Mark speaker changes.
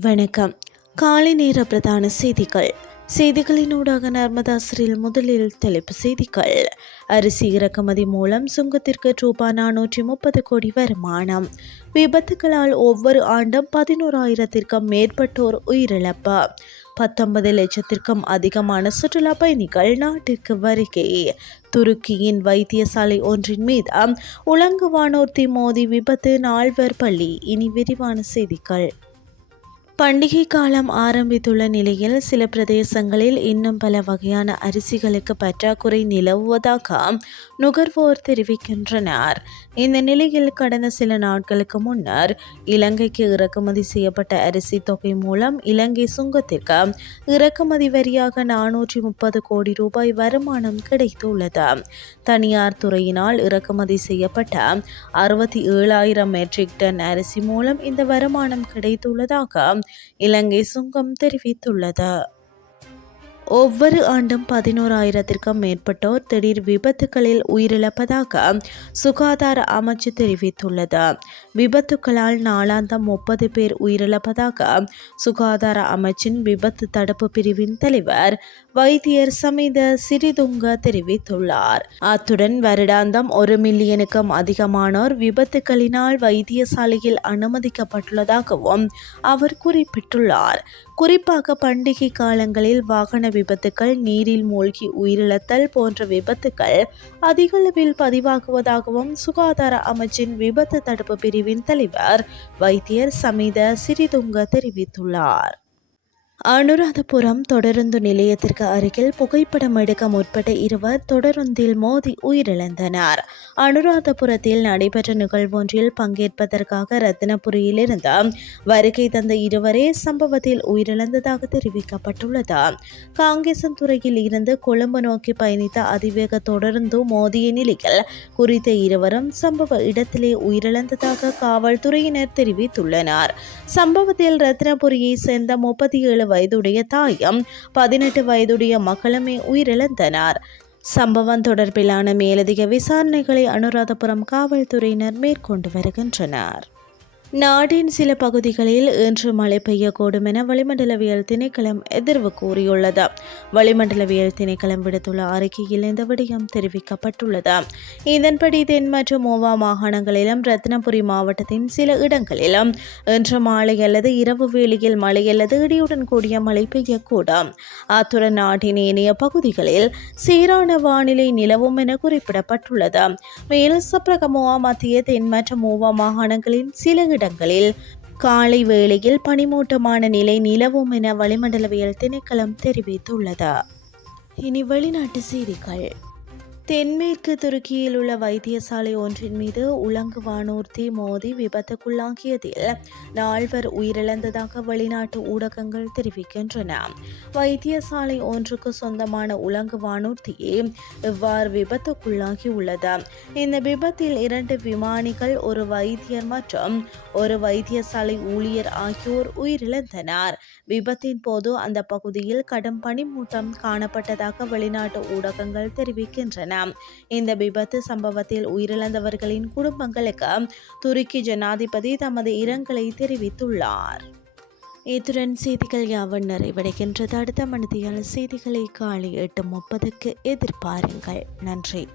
Speaker 1: வணக்கம். காலை நேர பிரதான செய்திகள். செய்திகளின் ஊடாக நர்மதாசரில் முதலில் தலைப்பு செய்திகள். அரிசி இறக்குமதி மூலம் சுங்கத்திற்கு ரூபாய் நானூற்றி முப்பது கோடி வருமானம். விபத்துகளால் ஒவ்வொரு ஆண்டும் பதினோராயிரத்திற்கும் மேற்பட்டோர் உயிரிழப்பு. பத்தொன்பது லட்சத்திற்கும் அதிகமான சுற்றுலா பயணிகள் நாட்டிற்கு வருகை. துருக்கியின் வைத்தியசாலை ஒன்றின் மீது உலங்குவானோர் மோதி விபத்து நால்வர் பள்ளி இனி விரிவான செய்திகள். பண்டிகை காலம் ஆரம்பித்துள்ள நிலையில் சில பிரதேசங்களில் இன்னும் பல வகையான அரிசிகளுக்கு பற்றாக்குறை நிலவுவதாக நுகர்வோர் தெரிவிக்கின்றனர். இந்த நிலையில் கடந்த சில நாட்களுக்கு முன்னர் இலங்கைக்கு இறக்குமதி செய்யப்பட்ட அரிசி தொகை மூலம் இலங்கை சுங்கத்திற்கு இறக்குமதி வரியாக நானூற்றி முப்பது கோடி ரூபாய் வருமானம் கிடைத்துள்ளது. தனியார் துறையினால் இறக்குமதி செய்யப்பட்ட அறுபத்தி ஏழாயிரம் மெட்ரிக் டன் அரிசி மூலம் இந்த வருமானம் கிடைத்துள்ளதாக இலங்கை சுங்கம் தெரிவித்துள்ளது. ஒவ்வொரு ஆண்டும் பதினோராயிரத்திற்கும் மேற்பட்டோர் திடீர் விபத்துகளில் உயிரிழப்பதாக சுகாதார அமைச்சு தெரிவித்துள்ளது. விபத்துக்களால் நாளாந்தம் முப்பது பேர் உயிரிழப்பதாக சுகாதார அமைச்சின் விபத்து தடுப்பு பிரிவின் தலைவர் வைத்தியர் சமீத சிறிதுங்க தெரிவித்துள்ளார். அத்துடன் வருடாந்தம் ஒரு மில்லியனுக்கும் அதிகமானோர் விபத்துகளினால் வைத்தியசாலையில் அனுமதிக்கப்பட்டுள்ளதாகவும் அவர் குறிப்பிட்டுள்ளார். குறிப்பாக பண்டிகை காலங்களில் வாகன விபத்துக்கள் நீரில் மூழ்கி உயிரிழத்தல் போன்ற விபத்துக்கள் அதிகளவில் பதிவாகுவதாகவும் சுகாதார அமைச்சின் விபத்து தடுப்பு பிரிவின் தலைவர் வைத்தியர் சமீத சிறிதுங்க தெரிவித்துள்ளார். அனுராதபுரம் தொடருந்து நிலையத்திற்கு அருகில் புகைப்படம் எடுக்க முற்பட்ட இருவர் தொடருந்தில் மோதி உயிரிழந்தனர். அனுராதபுரத்தில் நடைபெற்ற நிகழ்வொன்றில் பங்கேற்பதற்காக ரத்தினபுரியிலிருந்து வருகை தந்த இருவரே சம்பவத்தில் உயிரிழந்ததாக தெரிவிக்கப்பட்டுள்ளது. காங்கேசன்துறையில் இருந்து கொழும்பு நோக்கி பயணித்த அதிவேக தொடர்ந்து மோதிய நிலையில் குறித்த இருவரும் சம்பவ இடத்திலே உயிரிழந்ததாக காவல்துறையினர் தெரிவித்துள்ளனர். சம்பவத்தில் ரத்தினபுரியை சேர்ந்த முப்பத்தி ஏழு வயதுடைய தாயும் பதினெட்டு வயதுடைய மகளுமே உயிரிழந்தனர். சம்பவம் தொடர்பிலான மேலதிக விசாரணைகளை அனுராதபுரம் காவல்துறையினர் மேற்கொண்டு வருகின்றனர். நாட்டின் சில பகுதிகளில் இன்று மழை பெய்யக்கூடும் என வளிமண்டலவியல் திணைக்களம் எதிர்வு கூறியுள்ளது. வளிமண்டலவியல் திணைக்களம் விடுத்துள்ள அறிக்கையில் இந்த விடயம் தெரிவிக்கப்பட்டுள்ளது. இதன்படி தென் மற்றும் மோவா மாகாணங்களிலும் ரத்னபுரி மாவட்டத்தின் சில இடங்களிலும் இன்று மாலை அல்லது இரவு வேளையில் மழை அல்லது இடியுடன் கூடிய மழை பெய்யக்கூடும். அத்துடன் நாட்டின் ஏனைய பகுதிகளில் சீரான வானிலை நிலவும் என குறிப்பிடப்பட்டுள்ளது. மேலும் சப்ரகமோவா மத்திய தென் மற்றும் மோவா மாகாணங்களின் சில இடங்களில் காலை வேளையில் பனிமூட்டமான நிலை நிலவும் என வளிமண்டலவியல் திணைக்களம் தெரிவித்துள்ளது. இனி வெளிநாட்டு செய்திகள். தென்மேற்கு துருக்கியில் உள்ள வைத்தியசாலை ஒன்றின் மீது உலங்கு வானூர்தி மோதி விபத்துக்குள்ளாகியதில் நால்வர் உயிரிழந்ததாக வெளிநாட்டு ஊடகங்கள் தெரிவிக்கின்றன. வைத்தியசாலை ஒன்றுக்கு சொந்தமான உலங்கு வானூர்தியே இவ்வாறு விபத்துக்குள்ளாகி உள்ளது இந்த விபத்தில் இரண்டு விமானிகள் ஒரு வைத்தியர் மற்றும் ஒரு வைத்தியசாலை ஊழியர் ஆகியோர் உயிரிழந்தனர். விபத்தின் போது அந்த பகுதியில் கடும் பனிமூட்டம் காணப்பட்டதாக வெளிநாட்டு ஊடகங்கள் தெரிவிக்கின்றன. இந்த விபத்து சம்பவத்தில் உயிரிழந்தவர்களின் குடும்பங்களுக்கு துருக்கி ஜனாதிபதி தமது இரங்கலை தெரிவித்துள்ளார். இத்துடன் செய்திகள் யாவன் நிறைவடைகின்றது. அடுத்த மனதியால் செய்திகளை காலை எட்டு முப்பதுக்கு எதிர்பாருங்கள். நன்றி.